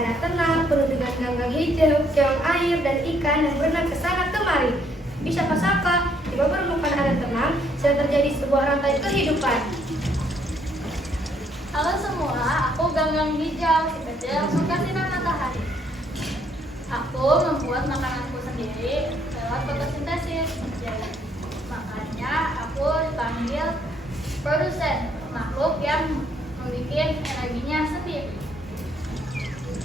Ada tenang, penuh dengan ganggang hijau, keong air, dan ikan yang berenang ke sana kemari. Bisa saka, tiba permukaan ada tenang, sedang terjadi sebuah rantai kehidupan. Halo semua, aku Ganggang Hijau, si kecil yang suka sinar matahari. Aku membuat makananku sendiri lewat fotosintesis. Jadi, makanya aku dipanggil produsen, makhluk yang membuat energinya sendiri.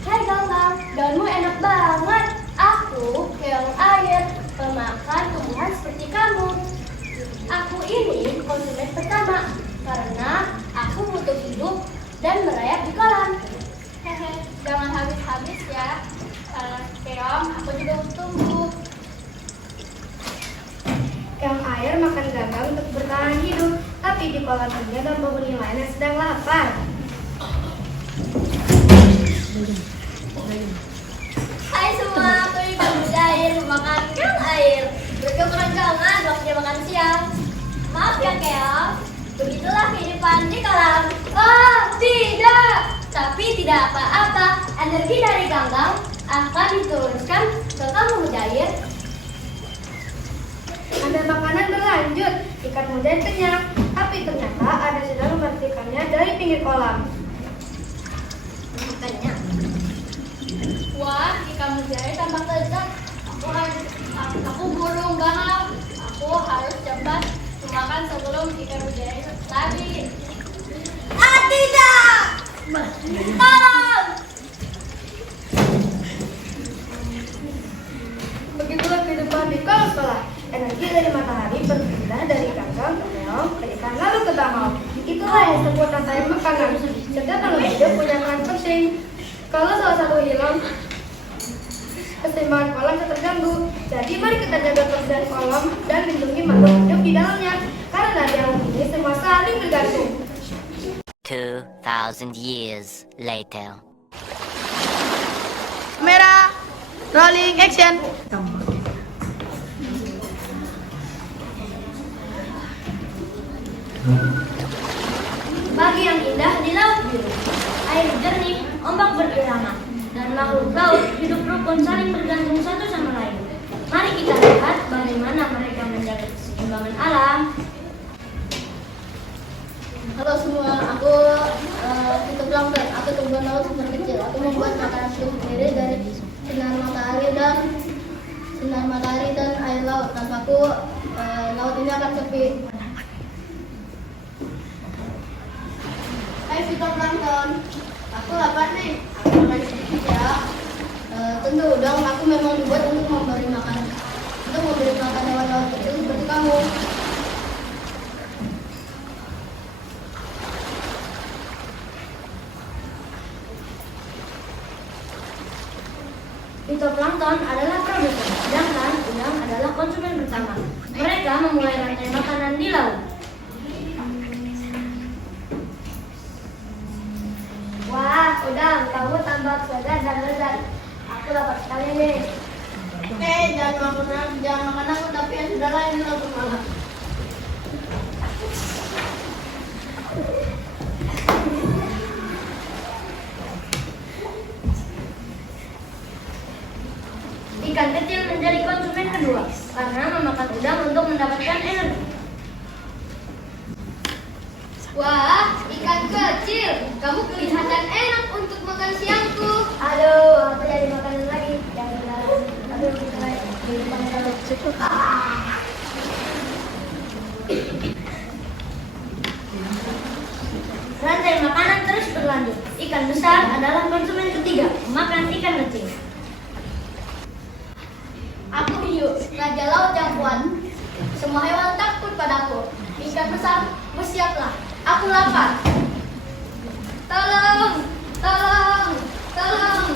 Hai Ganggang, daunmu enak banget. Aku keong air, pemakan tumbuhan seperti kamu. Aku ini konsumen pertama karena aku butuh hidup dan merayap di kolam. Hehe, jangan habis-habis ya. Karena keong, aku juga tumbuh. Keong air makan ganggang untuk bertahan hidup, tapi di kolam ternyata penghuni lain yang sedang lapar. Hai semua, aku ikan mujair makan keong air. Berkepanjangan waktunya makan siang. Maaf ya keong, begitulah kehidupan di kolam. Oh tidak, tapi tidak apa-apa. Energi dari ganggang akan diturunkan ke kamu mujair. Ada makanan berlanjut, ikan mujair kenyang, tapi ternyata ada sedang mematikannya dari pinggir kolam. Makanya. Wah, ikan mujair tampak lezat. Aku burung bangau. Aku harus cepat makan sebelum ikan mujair tadi. Ah tidak! Tolong! Begitulah kehidupan di kolam sekolah. Energi dari matahari berpindah dari ganggang ke keong, ke ikan lalu ke bangau. Itulah yang disebut rantai makanan. Setiap makhluk hidup punya peran penting. Kalau salah satu hilang, keseimbangan kolam bisa terganggu. Jadi mari kita jaga kebersihan kolam dan lindungi makhluk hidup di dalamnya. Karena di alam ini semua saling bergantung. 2,000 years later. Kamera, rolling action. Pagi yang indah di laut biru, air jernih, ombak berirama, dan makhluk laut hidup rukun saling bergantung satu sama lain. Mari kita lihat bagaimana mereka menjaga keseimbangan alam. Halo semua, aku Tito Plankton. Aku tumbuhan laut super kecil. Aku membuat makananku sendiri dari sinar matahari dan air laut. Tanpaku, laut ini akan sepi. Hai Fitoplankton, aku lapar nih. Aku makan sedikit ya. Tentu dong, aku memang dibuat untuk memberi makan hewan laut kecil seperti kamu. Fitoplankton adalah produsen, sedangkan udang adalah konsumen pertama. Mereka memulai rantai makanan di laut. Wah, udang, kamu tampak segar dan lezat. Aku lapar sekali nih. Jangan makan aku, tapi yang sudah lain aku malah. Ikan kecil menjadi konsumen kedua karena memakan udang untuk mendapatkan energi. Wah, ikan kecil, kamu kelihatan enak untuk makan siangku. Aduh, aku jadi makanan lagi. Jangan lari. Aduh, kita di depan kalau cukup. Rantai makanan terus berlanjut. Ikan besar adalah konsumen ketiga, memakan ikan kecil. Aku hiu, raja laut yang kuat. Semua hewan takut padaku. Ikan besar, bersiaplah. Aku lapar. Tolong, tolong, tolong.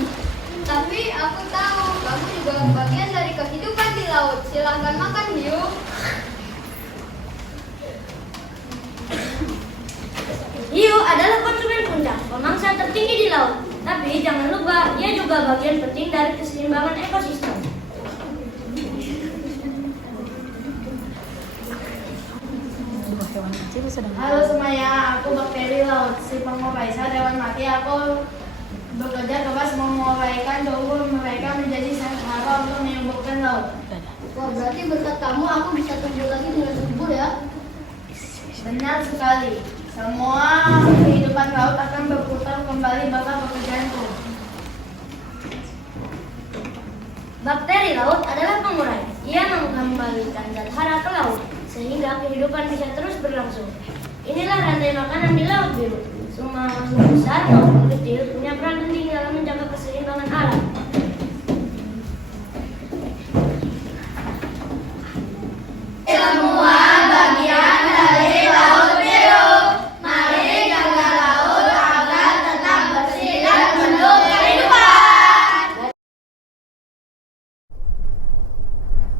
Tapi aku tahu kamu juga bagian dari kehidupan di laut. Silahkan makan hiu. Hiu adalah konsumen puncak, pemangsa tertinggi di laut. Tapi jangan lupa, dia juga bagian penting dari keseimbangan ekosistem. Halo semuanya, aku bakteri laut. Si pengobaisa dewan mati. Aku Bekerja keras menguraikan tubuh mereka menjadi sahara untuk menyembuhkan laut. Wah, berarti berkat kamu aku bisa tumbuh lagi dengan subur ya. Benar sekali. Semua kehidupan laut akan berputar kembali bakat pekerjaanku. Bakteri laut adalah pengurai. Ia mengembalikan zat hara ke laut sehingga kehidupan bisa terus berlangsung. Inilah rantai makanan di Laut Biru. Semua makhluk besar maupun kecil punya peran penting dalam menjaga keseimbangan alam. Semua bagian dari Laut Biru, mari jaga laut agar tetap bersih dan penuh kehidupan.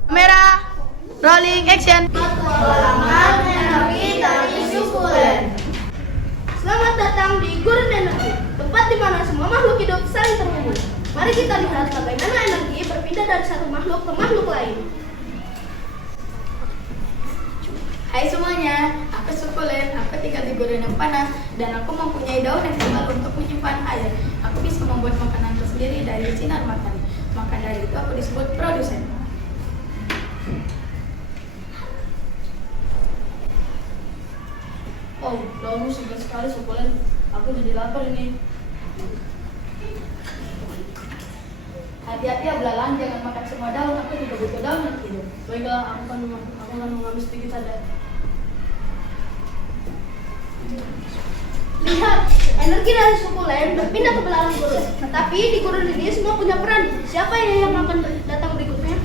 Kamera, rolling action. Petualangan energi dari sukulen. Selamat datang di Gurun Energi, tempat di mana semua makhluk hidup saling terhubung. Mari kita lihat bagaimana energi berpindah dari satu makhluk ke makhluk lain. Hai semuanya, aku Sukulen, aku tinggal di gurun yang panas dan aku mempunyai daun yang tebal untuk menyimpan air. Aku bisa membuat makanan tersendiri dari sinar matahari. Maka dari itu aku disebut produsen. Oh, daunmu segar sekali Sukulen. Aku jadi lapar ini. Hati-hati ya belalang, jangan makan semua daun. Aku juga butuh daun yang hidup. Baiklah, aku akan mengambil sedikit saja. Lihat, energi dari sukulen berpindah ke belalang gurun. Tetapi di gurun ini semua punya peran. Siapa yang akan datang berikutnya?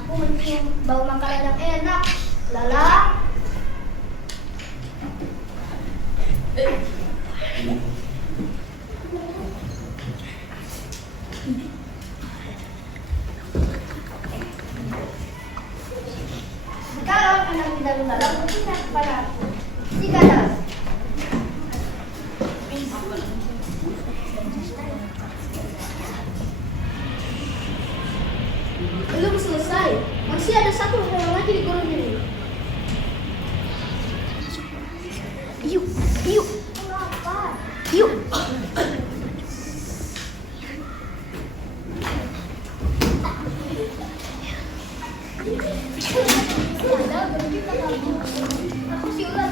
Aku mencium bau makanan yang enak. Lalang. Sekarang energi dari belalang berpindah kepada aku. Jika dalam. Belum selesai. Masih ada satu hal lagi di gurun ini. Yuk, yuk, yuk. Aku sih ular.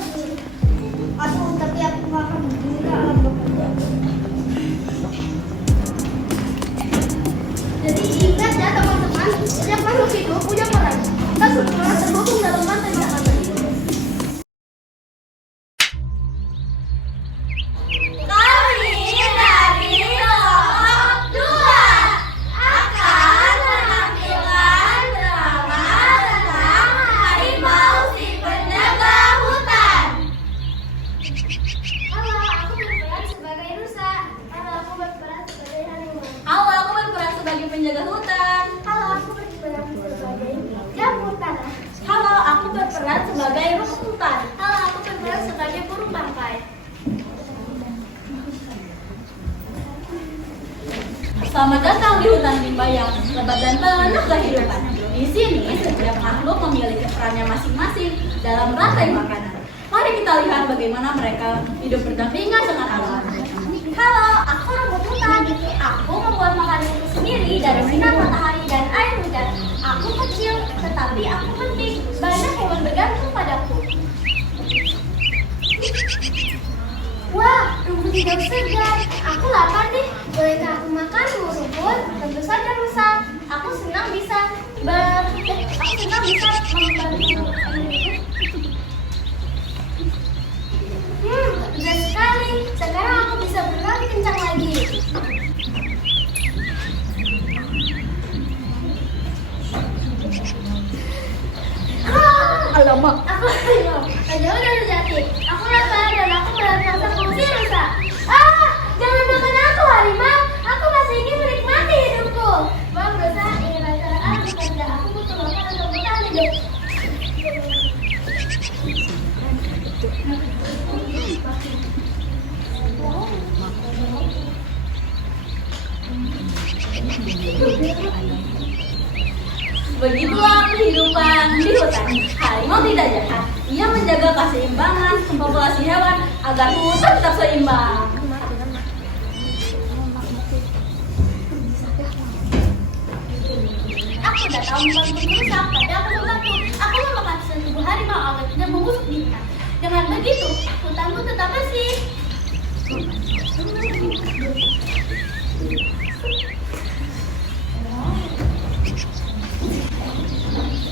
Aduh, tapi aku nggak akan berbeda alam bekerja. Jadi ingat ya teman-teman, setiap makhluk hidup punya peran. Kita semua terhubung dalam rantai makanan. Kami dari kelompok 2 akan menampilkan drama tentang harimau si penjaga hutan. Halo, aku berperan sebagai rusa. Halo, aku berperan sebagai harimau. Halo, aku berperan sebagai penjaga hutan. Halo, aku berperan sebagai jamur tanah. Halo, aku berperan sebagai rumput hutan. Halo, aku berperan sebagai burung bangkai. Selamat datang di hutan rimba yang lebat dan penuh kehidupan. Di sini, setiap makhluk memiliki perannya masing-masing dalam rantai makanan. Mari kita lihat bagaimana mereka hidup berdampingan dengan alam. Halo, aku rumput hutan. Aku membuat makananku sendiri dari sinar matahari dan air hujan. Aku kecil, tetapi aku penting. Banyak hewan bergantung padaku. Wah, rumput hijau segar. Aku lapar nih. Bolehkah aku makan rumput? Tentu saja rusa. Aku senang bisa membantu. Benar sekali. Sekarang aku bisa berlari kencang lagi. Alamak. Aku jauh dari jati. Aku lapar dan aku merasa fungsi rusa. Ah, jangan makan aku harimau. Aku masih ingin menikmati hidupku. Maaf rusa, ini acara aku karena aku butuh makan untuk bertahan hidup. Begitulah kehidupan di hutan. Harimau tidak jahat. Ia menjaga keseimbangan populasi hewan agar hutan tetap seimbang. Aku tidak tahu bukan merusak, tapi aku membantu. Aku memakan sisa tubuh harimau agar tidak membusuk di hutan. Dengan begitu, hutanku tetap bersih.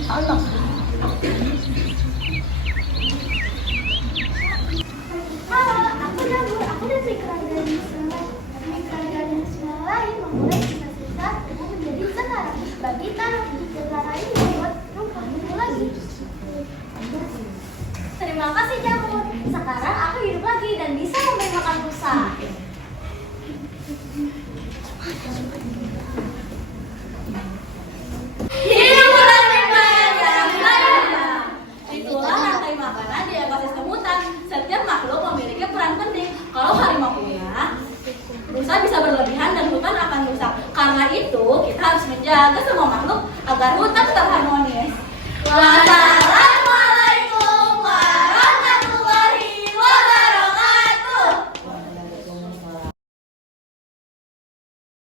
Allah. Halo, aku Jamur. Aku dari kerajaan nasional lain memulai sisa-sisa dengan menjadi sekarang. Bagi tanah sekarang ini membuat rumah lagi. Terima kasih Jamur. Sekarang aku hidup lagi dan bisa memberi makan rusa. Hidup hutan rimba yang jaya. Itulah rantai makanan di ekosistem hutan. Setiap makhluk memiliki peran penting. Kalau harimau punah, rusa bisa berlebihan dan hutan akan rusak. Karena itu, kita harus menjaga semua makhluk agar hutan